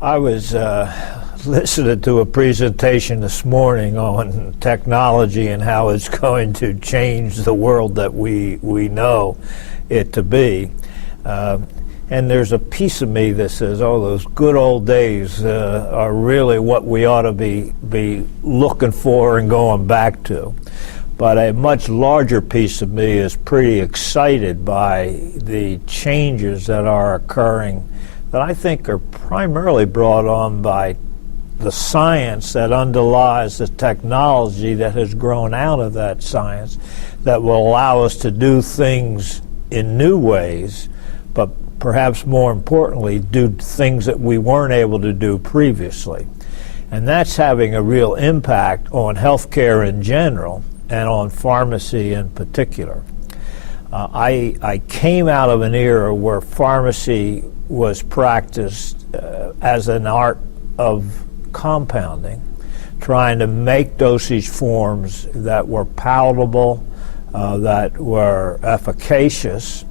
I was listening to a presentation this morning on technology and how it's going to change the world that we know it to be. And there's a piece of me that says, oh, those good old days are really what we ought to be looking for and going back to. But a much larger piece of me is pretty excited by the changes that are occurring that I think are primarily brought on by the science that underlies the technology that has grown out of that science that will allow us to do things in new ways, but perhaps more importantly, do things that we weren't able to do previously. And that's having a real impact on healthcare in general and on pharmacy in particular. I came out of an era where pharmacy was practiced as an art of compounding, trying to make dosage forms that were palatable, that were efficacious,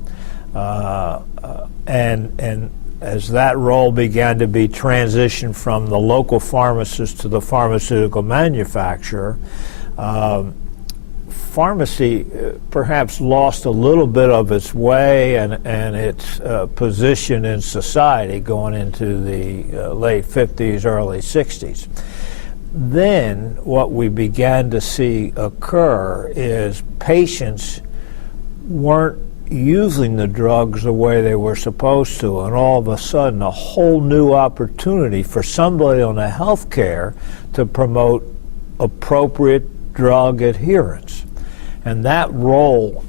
and as that role began to be transitioned from the local pharmacist to the pharmaceutical manufacturer, pharmacy perhaps lost a little bit of its way and its position in society going into the late 50s, early 60s. Then what we began to see occur is patients weren't using the drugs the way they were supposed to, and all of a sudden a whole new opportunity for somebody on the healthcare to promote appropriate drug adherence. And that role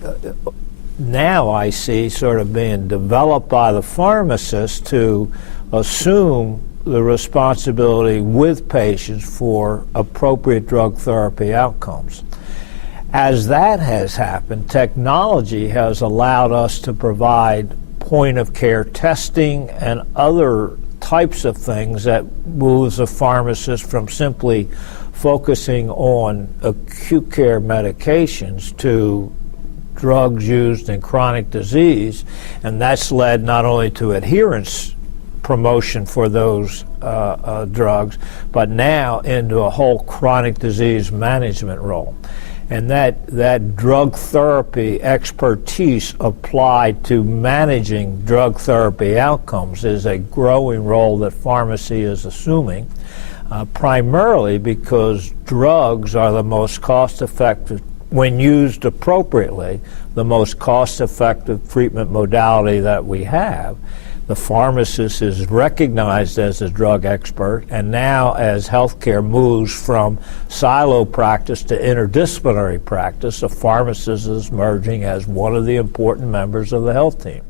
now I see sort of being developed by the pharmacist to assume the responsibility with patients for appropriate drug therapy outcomes. As that has happened, technology has allowed us to provide point-of-care testing and other types of things that moves a pharmacist from simply focusing on acute care medications to drugs used in chronic disease, and that's led not only to adherence promotion for those drugs, but now into a whole chronic disease management role. And that drug therapy expertise applied to managing drug therapy outcomes is a growing role that pharmacy is assuming, primarily because drugs are the most cost-effective, when used appropriately, the most cost-effective treatment modality that we have. The pharmacist is recognized as a drug expert, and now as healthcare moves from silo practice to interdisciplinary practice, the pharmacist is emerging as one of the important members of the health team.